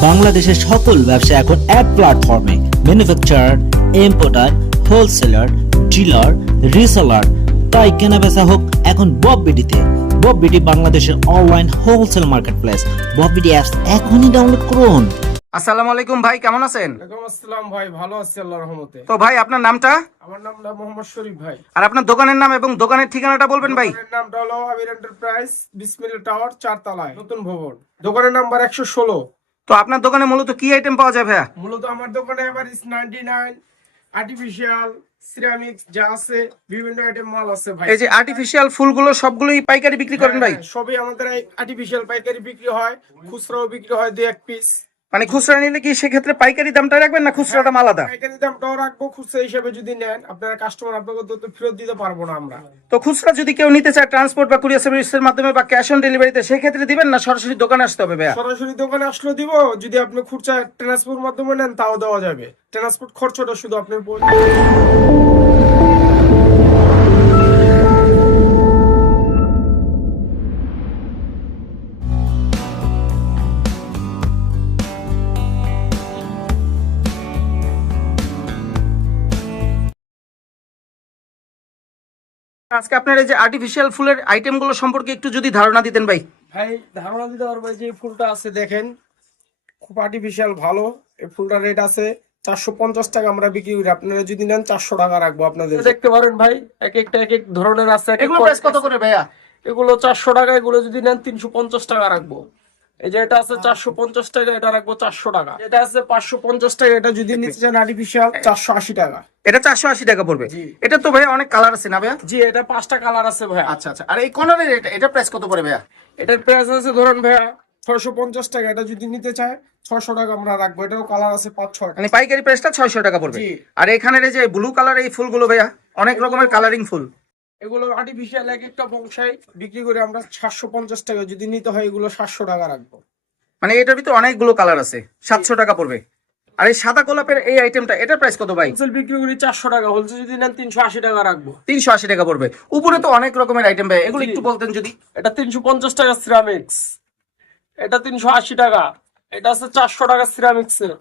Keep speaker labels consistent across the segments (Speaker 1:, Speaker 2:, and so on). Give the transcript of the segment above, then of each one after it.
Speaker 1: বাংলাদেশের সকল ব্যবসা এখন এক প্ল্যাটফর্মে। Manufacturer, importer, wholesaler, dealer, reseller, তাই কেনা বেচা হোক এখন বববিডিতে। বববিডি বাংলাদেশের online wholesale marketplace. Bob BD apps এখনই ডাউনলোড করুন।
Speaker 2: আসসালামু আলাইকুম ভাই, কেমন আছেন?
Speaker 3: ওয়ালাইকুম আসসালাম ভাই, ভালো আছি আল্লাহর রহমতে।
Speaker 2: তো ভাই আপনার নামটা?
Speaker 3: আমার নামটা মোহাম্মদ শরীফ ভাই।
Speaker 2: আর আপনার দোকানের নাম এবং দোকানের ঠিকানাটা বলবেন ভাই?
Speaker 3: দোকানের নামটা হলো আমির এন্টারপ্রাইজ, বিসমিল্লাহ টাওয়ার, 4 তলায়, নতুন ভবন। দোকানের নাম্বার 116।
Speaker 2: তো আপনার দোকানে মূলত কি আইটেম পাওয়া যায় ভাইয়া?
Speaker 3: মূলত আমার দোকানে এভারেজ 99 আর্টিফিশিয়াল সিরামিক্স যা আছে বিভিন্ন আইটেম মাল আছে ভাই।
Speaker 2: এই যে আর্টিফিশিয়াল ফুলগুলো সবগুলোই পাইকারি বিক্রি করেন ভাই?
Speaker 3: হ্যাঁ, সবই আমাদের আর্টিফিশিয়াল পাইকারি বিক্রি হয়, খুচরাও বিক্রি হয় 2-1 পিস।
Speaker 2: মানে খুচরা নিলে কি সেক্ষেত্রে পাইকারি দামটা রাখবেন না খুচরাটা আলাদা?
Speaker 3: পাইকারি দামটাও রাখবো, খুচরা হিসেবে যদি নেন আপনারা কাস্টমার আপনাকে তো ফেরত দিতে পারবো না আমরা।
Speaker 2: তো খুচরা যদি কেউ নিতে চায় ট্রান্সপোর্ট বা কুরিয়ার সার্ভিসের মাধ্যমে বা ক্যাশ অন ডেলিভারিতে, সেই ক্ষেত্রে দিবেন না সরাসরি দোকানে আসতে হবে ভাইয়া?
Speaker 3: সরাসরি দোকানে আসলে দিব, যদি আপনি খুচরা ট্রান্সপোর্ট মাধ্যমে নেন তাও দেওয়া যাবে। ট্রান্সপোর্ট খরচটা শুধু আপনার
Speaker 2: আজকে আপনার এই যে আর্টিফিশিয়াল ফুলের আইটেমগুলো সম্পর্কে একটু যদি ধারণা দিতেন ভাই।
Speaker 3: ভাই ধারণা দিতে পারবো। যে ফুলটা আছে দেখেন, খুব আর্টিফিশিয়াল ভালো। এই ফুলটার রেট আছে 450 টাকা আমরা বিক্রি করি। আপনারা যদি নেন 400 টাকা রাখবো আপনাদের। দেখতে পারেন ভাই, এক একটা এক এক ধরনের আছে।
Speaker 2: এগুলো প্রাইস কত করে ভাইয়া?
Speaker 3: এগুলো 400 টাকা, এগুলো যদি নেন 350 টাকা রাখবো। এই যে এটা আছে 450 টাকা, এটা রাখবো 400 টাকা। এটা আছে 550 টাকা, এটা যদি নিতে চান আর্টিফিশিয়াল 480 টাকা।
Speaker 2: এটা 480 টাকা পড়বে। এটা তো ভাই অনেক কালার আছে না ভাইয়া?
Speaker 3: জি, এটা 5টা কালার আছে ভাই।
Speaker 2: আচ্ছা আচ্ছা। আর এই কর্নারের এটা প্রাইস কত পড়ে ভাইয়া?
Speaker 3: এটার প্রাইস আছে ধরেন ভাইয়া 650 টাকা। এটা যদি নিতে চায় 600 টাকা আমরা রাখবো। এটারও কালার আছে 5-6টা।
Speaker 2: মানে পাইকারি প্রাইসটা 600 টাকা পড়বে।
Speaker 3: জি।
Speaker 2: আর এখানের এই যে ব্লু কালার এই ফুলগুলো ভাইয়া অনেক রকমের কালারিং ফুল।
Speaker 3: এগুলো আর্টিফিশিয়াল এক একটা বংশাই বিক্রি করে আমরা 750 টাকা। যদি নিতে হয় এগুলো 700 টাকা রাখবো।
Speaker 2: মানে এটার ভিতরে অনেকগুলো কালার আছে, 700 টাকা পড়বে। আর এই সাদা গোলাপের এই আইটেমটা, এটার প্রাইস কত ভাই?
Speaker 3: হোলসেল বিক্রি করি 400 টাকা, হোলসেল যদি নেন 380 টাকা রাখবো।
Speaker 2: 380 টাকা পড়বে। উপরে তো অনেক রকমের আইটেম ভাই, এগুলো একটু বলতেন যদি।
Speaker 3: এটা 350 টাকা সিরামিক্স, এটা 380 টাকা। এটা আছে 400 টাকা সিরামিক্সের,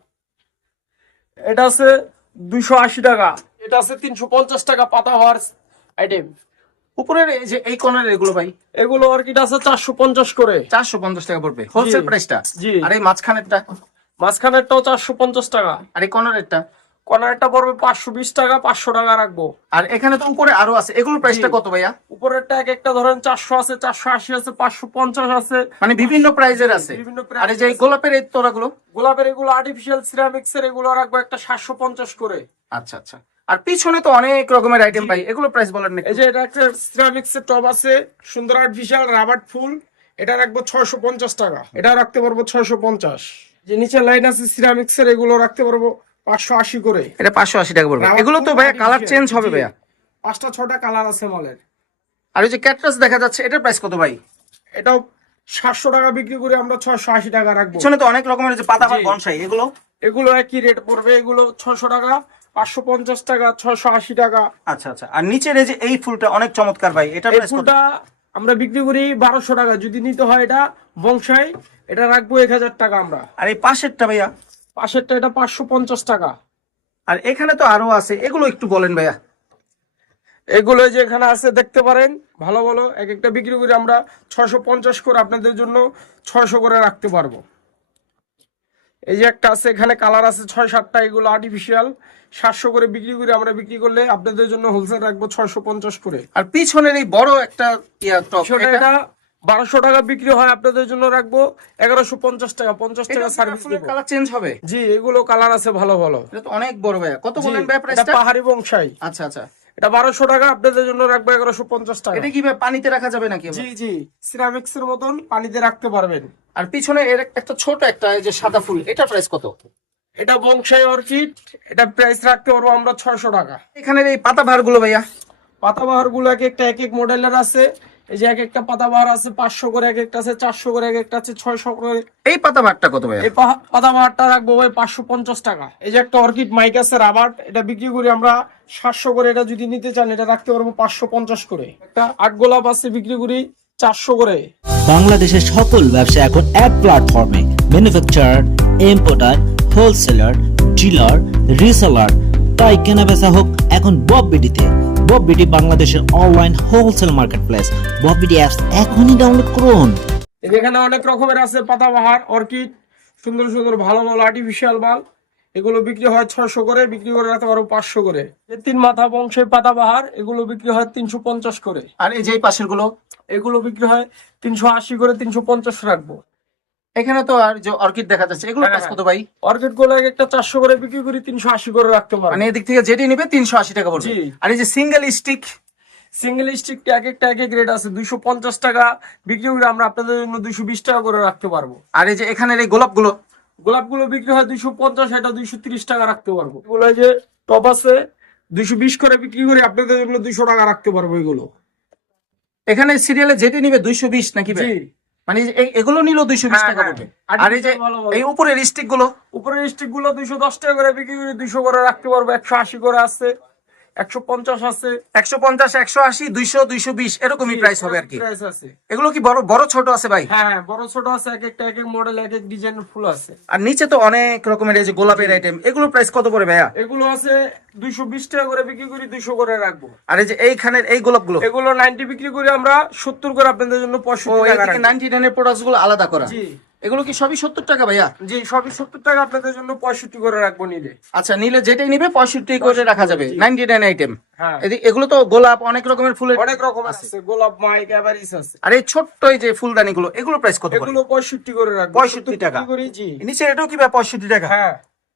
Speaker 3: এটা আছে 280 টাকা। এটা আছে 350 টাকা পাতা হওয়ার আইটেম।
Speaker 2: উপরের এই যে এই কর্নারের এগুলো ভাই,
Speaker 3: এগুলো অর্কিড আছে 450 করে।
Speaker 2: 450 টাকা পড়বে হোলসেল প্রাইসটা।
Speaker 3: জি।
Speaker 2: আর এই মাঝখানেরটা?
Speaker 3: মাঝখানেরটাও 450 টাকা।
Speaker 2: আর এই কর্নারেরটা?
Speaker 3: কর্নারটা পড়বে 520 টাকা, 500 টাকা রাখবো।
Speaker 2: আর এখানে তো উপরে আরো আছে, এগুলোর প্রাইসটা কত ভাইয়া?
Speaker 3: উপরেরটা এক একটা ধরেন 400 আছে, 480 আছে, 550 আছে,
Speaker 2: মানে বিভিন্ন প্রাইজের আছে।
Speaker 3: বিভিন্ন
Speaker 2: আর এই যে এই গোলাপের এই তোড়াগুলো?
Speaker 3: গোলাপের এগুলো আর্টিফিশিয়াল সিরামিক্স এর, এগুলো রাখবো একটা 750 করে।
Speaker 2: আচ্ছা আচ্ছা। আর পিছনে তো অনেক রকমের আইটেম ভাই, এগুলো প্রাইস বলেন না।
Speaker 3: এই যে এটা একটা সিরামিক্স এর টব আছে, সুন্দর আর্টিফিশিয়াল রাবার ফুল, এটা রাখবো 650 টাকা। এটা রাখতে পারবো 650। যে নিচে লাইন আছে সিরামিক্স এর, এগুলো রাখতে পারবো 580 করে।
Speaker 2: এটা 580 টাকা পড়বে। এগুলো তো ভাইয়া কালার চেঞ্জ হবে ভাইয়া?
Speaker 3: 5টা-6টা কালার আছে মালের।
Speaker 2: আর ওই যে ক্যাটরাস দেখা যাচ্ছে, এটার প্রাইস কত ভাই?
Speaker 3: এটাও 700 টাকা বিক্রি করে আমরা 680 টাকা রাখবো।
Speaker 2: পিছনে তো অনেক রকমের যে পাতাবাহার বনসাই, এগুলো?
Speaker 3: এগুলো একই রেট পড়বে। এগুলো 600 টাকা, 550 টাকা, 680 টাকা।
Speaker 2: আচ্ছা আচ্ছা। আর নিচের এই যে এই ফুলটা অনেক চমৎকার ভাই, এটার
Speaker 3: এই
Speaker 2: প্রাইস কত?
Speaker 3: ফুলটা আমরা বিক্রি করি 1200 টাকা। যদি নিতে হয় এটা বংশাই, এটা রাখবো 1000 টাকা আমরা।
Speaker 2: আর এই পাশেরটা ভাইয়া?
Speaker 3: পাশেরটা এটা 550 টাকা।
Speaker 2: আর এখানে তো আরো আছে, এগুলো একটু বলেন ভাইয়া।
Speaker 3: এগুলো যে এখানে আছে দেখতে পারেন, ভালো ভালো এক একটা বিক্রি করি আমরা 650 করে, আপনাদের জন্য 600 করে রাখতে পারবো। এই যে একটা আছে, এখানে কালার আছে 6-7টা, এগুলো আর্টিফিশিয়াল 700 করে বিক্রি করি আমরা। বিক্রি করলে আপনাদের জন্য হোলসেল রাখবো 650 করে।
Speaker 2: আর পিছনের এই বড় একটা টপ,
Speaker 3: এটা 1200 টাকা বিক্রি হয়, আপনাদের জন্য রাখবো 1150 টাকা। 50 টাকা সার্ভিস দেব।
Speaker 2: কালার চেঞ্জ হবে?
Speaker 3: জি, এগুলো কালার আছে ভালো ভালো।
Speaker 2: এটা তো অনেক বড় ভাইয়া, কত বলেন ভাই
Speaker 3: এটা
Speaker 2: প্রাইসটা?
Speaker 3: পাহাড়ি বংশাই।
Speaker 2: আচ্ছা আচ্ছা।
Speaker 3: এটা 1200 টাকা, আপনাদের জন্য রাখবো 1150 টাকা।
Speaker 2: এটা কি ভাই পানিতে রাখা যাবে নাকি?
Speaker 3: জি জি, সিরামিক্স এর মতন পানিতে রাখতে পারবেন।
Speaker 2: আর পিছনে এর একটা ছোট একটা এই যে সাদা ফুল, এটা প্রাইস কত?
Speaker 3: এটা বংশাই অর্কিড, এটা প্রাইস রাখতে পারবো আমরা 600 টাকা।
Speaker 2: এখানের এই পাতাবাহার গুলো ভাইয়া?
Speaker 3: পাতাবাহার গুলো এক একটা এক এক মডেলের আছে। এই যে এক একটা পাতাবাহার আছে 500 করে, এক একটা আছে 400 করে, এক একটা আছে 600 করে।
Speaker 2: এই পাতাবাহারটা কত ভাইয়া?
Speaker 3: এই পাতাবাহারটা রাখবো ভাই 550 টাকা। এই যে একটা অর্কিড মাইক আছে রাবার, এটা বিক্রি করি আমরা 700 করে। এটা যদি নিতে চান এটা রাখতে পারবো 550 করে। একটা আট গোলাপ আছে বিক্রি করি 400 করে।
Speaker 1: বাংলাদেশের সকল ব্যবসা এখন এক প্ল্যাটফর্মে। Manufacturer, importer, wholesaler, dealer, reseller, তাই কেনাবেচা হোক এখন বব বিডিতে। বব বিডি বাংলাদেশের online wholesale marketplace. Bob BD apps এখনই ডাউনলোড করুন।
Speaker 3: এখানে অনেক রকমের আছে পাতাবাহার, অর্কিড, সুন্দর সুন্দর ভালো ভালো আর্টিফিশিয়াল মাল। এগুলো বিক্রি হয় 600 করে, বিক্রি করে রাখতে পারো 500 করে। এই 3 মাথা বংশের পাতাবাহার, এগুলো বিক্রি হয় 350 করে।
Speaker 2: আর এই যে এই পাশের গুলো,
Speaker 3: এগুলো বিক্রি হয় 380 করে, 350 রাখবো।
Speaker 2: এখানে তো আর যে অর্কিড দেখা যাচ্ছে, এগুলো
Speaker 3: হ্যাঁ,
Speaker 2: প্রাইস কত ভাই?
Speaker 3: অর্কিড গুলো একটা 400 করে বিক্রি করি, 380 করে রাখতে পারো।
Speaker 2: মানে এদিক থেকে যেটি নিবে 380 টাকা পড়বে।
Speaker 3: জি।
Speaker 2: আর এই যে সিঙ্গেল স্টিক,
Speaker 3: সিঙ্গেল স্টিক এক একটা এক এক রেট আছে। 250 টাকা বিক্রি করে আমরা আপনাদের জন্য 220 টাকা করে রাখতে পারবো।
Speaker 2: আর এই যে এখানের এই গোলাপগুলো,
Speaker 3: গোলাপগুলো বিক্রি হয় 250, এটা 230 টাকা রাখতে পারবো। এগুলো যে টপ আছে 220 করে বিক্রি করে আপনাদের জন্য 200 টাকা রাখতে পারবো। এগুলো
Speaker 2: এখানে সিরিয়ালে যেটি নিবে 220 নাকি ভাই?
Speaker 3: জি।
Speaker 2: মানে এই যে এগুলো নিলেও 220 টাকা
Speaker 3: হ্যাঁ,
Speaker 2: পড়বে।
Speaker 3: হ্যাঁ।
Speaker 2: আর এই যে
Speaker 3: ভালো ভালো।
Speaker 2: এই উপরের স্টিক গুলো,
Speaker 3: উপরের স্টিক গুলো 210 টাকা করে বিক্রি করে 200 করে রাখতে পারবো। 180 করে আছে, 150 আছে,
Speaker 2: 150, 180, 200, 220 এরকমই প্রাইস হবে আর কি।
Speaker 3: প্রাইস আছে।
Speaker 2: এগুলো কি বড় বড় ছোট আছে ভাই?
Speaker 3: হ্যাঁ হ্যাঁ, বড় ছোট আছে, এক একটা এক এক মডেল এক এক ডিজাইনের ফুল আছে।
Speaker 2: আর নিচে তো অনেক রকমের এই যে গোলাপের আইটেম, এগুলোর প্রাইস কত পড়ে ভাইয়া?
Speaker 3: এগুলো আছে 220 টাকা করে বিক্রি করি, 200 করে রাখবো।
Speaker 2: আর এই যে এইখানের এই গোলাপগুলো,
Speaker 3: এগুলো 90 বিক্রি করি আমরা 70 করে আপনাদের জন্য
Speaker 2: ও
Speaker 3: 65 টাকা
Speaker 2: এদিকে
Speaker 3: রাখবো।
Speaker 2: 99 এর প্রোডাক্টস গুলো আলাদা করা।
Speaker 3: জি
Speaker 2: এগুলো কি সবই 70 টাকা ভাইয়া?
Speaker 3: জি, সবই 70 টাকা আপনাদের জন্য 65 করে রাখবো নিলে।
Speaker 2: আচ্ছা, নিলে যেটাই নিবে 65 করে রাখা যাবে। 99 আইটেম।
Speaker 3: হ্যাঁ,
Speaker 2: এগুলো তো গোলাপ, অনেক রকমের ফুলের।
Speaker 3: অনেক রকম আছে, গোলাপ, মাইক, এভারিস আছে।
Speaker 2: আর এই ছোট্ট এই যে ফুলদানি গুলো, এগুলো প্রাইস কত পড়ে?
Speaker 3: এগুলো 65 করে রাখবো।
Speaker 2: 65 টাকা
Speaker 3: বিক্রি করি। জি
Speaker 2: নিচে এটাও কি ভাই 65 টাকা?
Speaker 3: হ্যাঁ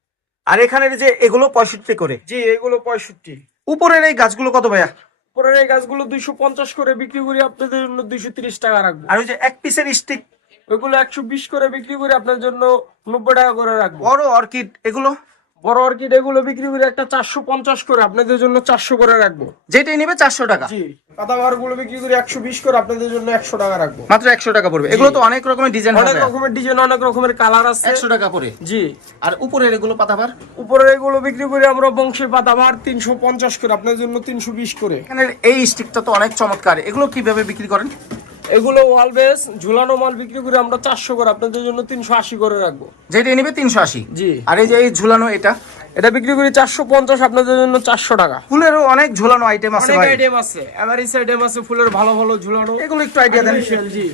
Speaker 2: আর এখানের যে এগুলো 65 করে।
Speaker 3: জি, এগুলো 65।
Speaker 2: উপরের এই গাছগুলো কত ভাইয়া?
Speaker 3: পরের এই গাছগুলো 250 করে বিক্রি করি আপনাদের জন্য 230 টাকা রাখবো।
Speaker 2: আর ওই যে এক পিসের স্টিক
Speaker 3: ওইগুলো 120 করে বিক্রি করে আপনার জন্য 90 টাকা করে রাখবো।
Speaker 2: বড় অর্কিড, এগুলো
Speaker 3: বড় অর্কিড এগুলো বিক্রি করে একটা 450 করে আপনাদের জন্য 400 করে রাখবো।
Speaker 2: যেটাই নিবে 400 টাকা।
Speaker 3: জি, পাতাবাহার গুলো বিক্রি করে 120 করে আপনাদের জন্য 100 টাকা রাখবো।
Speaker 2: মাত্র 100 টাকা পড়বে। এগুলো তো অনেক রকমের ডিজাইন
Speaker 3: অনেক
Speaker 2: হবে।
Speaker 3: রকমের ডিজাইন, অনেক রকমের কালার আছে।
Speaker 2: 100 টাকা পড়ে।
Speaker 3: জি।
Speaker 2: আর উপরের এগুলো পাতাবার,
Speaker 3: উপরের এগুলো বিক্রি করে আমরা বংশের পাতাবাহার 350 করে আপনাদের জন্য 320 করে।
Speaker 2: এখানের এই স্টিকটা তো অনেক চমৎকার। এগুলো কিভাবে বিক্রি করেন?
Speaker 3: এগুলো ওয়াল বেস ঝুলানো মাল বিক্রি করে আমরা 400 করে আপনাদের জন্য 380 করে রাখবো।
Speaker 2: যেটাই নিবে 380।
Speaker 3: জি।
Speaker 2: আর এই যে এই ঝুলানো
Speaker 3: এটা বিক্রি করি 450 আপনাদের জন্য 400 টাকা।
Speaker 2: ফুলেরও অনেক ঝুলানো আইটেম আছে
Speaker 3: অনেক
Speaker 2: ভাই।
Speaker 3: আইটেম আছে, এভারিস আইটেম আছে, ফুলের ভালো ভালো ঝুলানো।
Speaker 2: এগুলো একটু আইডিয়া দেন।
Speaker 3: জি,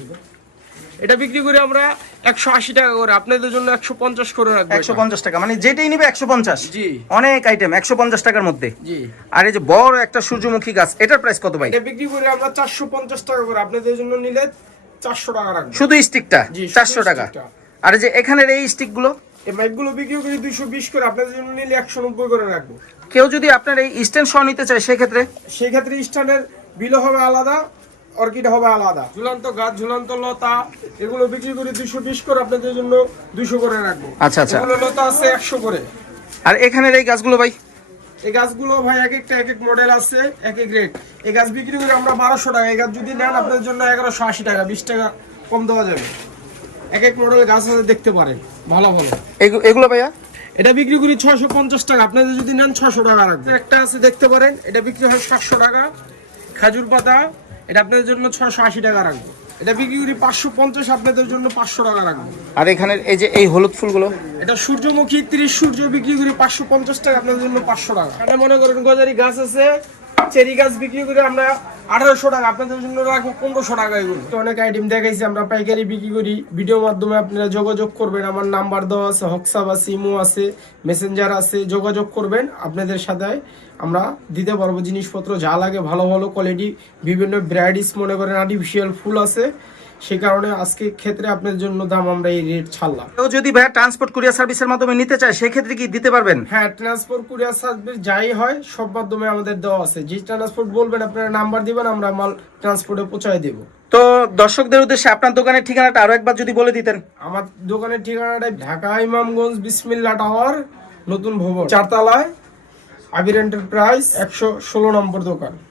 Speaker 3: এটা বিক্রি করে আমরা 180 টাকা করে আপনাদের জন্য 150 করে রাখবো।
Speaker 2: 150 টাকা, মানে যেটাই নিবে 150।
Speaker 3: জি।
Speaker 2: অনেক আইটেম 150 টাকার মধ্যে।
Speaker 3: জি।
Speaker 2: আর এই যে বড় একটা সূর্যমুখী গাছ, এটার প্রাইস কত ভাই?
Speaker 3: এটা বিক্রি করে আমরা 450 টাকা করে আপনাদের জন্য নিলে 400 টাকা রাখবো।
Speaker 2: শুধু স্টিকটা
Speaker 3: জি, শুধু
Speaker 2: 400 টাকা।
Speaker 3: স্টিকটা।
Speaker 2: আর এই যে এখানের এই স্টিক গুলো,
Speaker 3: এই মাইকগুলো বিক্রি করি 220 করে আপনাদের জন্য নিলে 190 করে রাখবো।
Speaker 2: কেউ যদি আপনার এই স্ট্যান্ড সহ নিতে চায় সেক্ষেত্রে
Speaker 3: সেই ক্ষেত্রে স্ট্যান্ডের বিলও হবে আলাদা, অর্কিড হবে আলাদা। ঝুলন্ত গাছ, ঝুলন্ত লতা এগুলো বিক্রি করি 220 করে আপনাদের জন্য 200 করে রাখবো।
Speaker 2: আচ্ছা আচ্ছা।
Speaker 3: এগুলো লতা আছে 100 করে।
Speaker 2: আর এখানের এই গাছগুলো ভাই?
Speaker 3: এই গাছগুলো ভাই এক একটা এক এক মডেল আছে, এক এক রেট। এই গাছ বিক্রি করি আমরা 1200 টাকা। এই গাছ যদি নেন আপনাদের জন্য 1180 টাকা, 20 টাকা কম দেওয়া যাবে। এক এক মডেল গাছ আছে, দেখতে পারেন ভালো ভালো।
Speaker 2: এগুলো ভাইয়া?
Speaker 3: এটা বিক্রি করি 650 টাকা, আপনাদের যদি নেন 600 টাকা রাখবো। একটা আছে, দেখতে পারেন, এটা বিক্রি হয় 700 টাকা। খাজুর পাতা, এটা আপনাদের জন্য 680 টাকা রাখবো। এটা বিক্রি করি 550, আপনাদের জন্য 500 টাকা রাখবো।
Speaker 2: আর এখানের এই যে এই হলুদ ফুলগুলো,
Speaker 3: এটা সূর্যমুখী 30 সূর্য বিক্রি করি 550 টাকা, আপনাদের জন্য 500 টাকা। এখানে মনে করেন গজারি গাছ আছে, চেরি গাছ বিক্রি করে আমরা 1800 টাকা, আপনাদের জন্য রাখবো 1500 টাকা। এগুলো অনেক আইটেম দেখাইছি আমরা, পাইকারি বিক্রি করি। ভিডিওর মাধ্যমে আপনারা যোগাযোগ করবেন, আমার নাম্বার দেওয়া আছে, হোয়াটসঅ্যাপ আছে, ইমো আছে, মেসেঞ্জার আছে, যোগাযোগ করবেন। আপনাদের সাথে আমরা দিতে পারবো জিনিসপত্র যা লাগে, ভালো ভালো কোয়ালিটি, বিভিন্ন ভ্যারাইটিস মনে করেন আর্টিফিশিয়াল ফুল আছে। সেই কারণে আজকে ক্ষেত্রে আপনাদের জন্য দাম আমরা এই রেট ছাড়লাম।
Speaker 2: কেউ যদি ভাইয়া ট্রান্সপোর্ট কুরিয়ার সার্ভিসের মাধ্যমে নিতে চায় সেক্ষেত্রে কি দিতে পারবেন?
Speaker 3: হ্যাঁ, ট্রান্সপোর্ট কুরিয়ার সার্ভিস যাই হয় সব মাধ্যমে আমাদের দেওয়া আছে। যে ট্রান্সপোর্ট বলবেন, আপনারা নাম্বার দিবেন, আমরা মাল ট্রান্সপোর্টে পৌঁছায় দেব।
Speaker 2: তো দর্শকদের উদ্দেশ্যে আপনার দোকানের ঠিকানাটা আরো একবার যদি বলে দিতেন।
Speaker 3: আমার দোকানের ঠিকানাটা ঢাকা ইমামগঞ্জ বিসমিল্লাহ টাওয়ার, নতুন ভবন, 4 তলায়, আবির এন্টারপ্রাইজ, 116 নম্বর দোকান।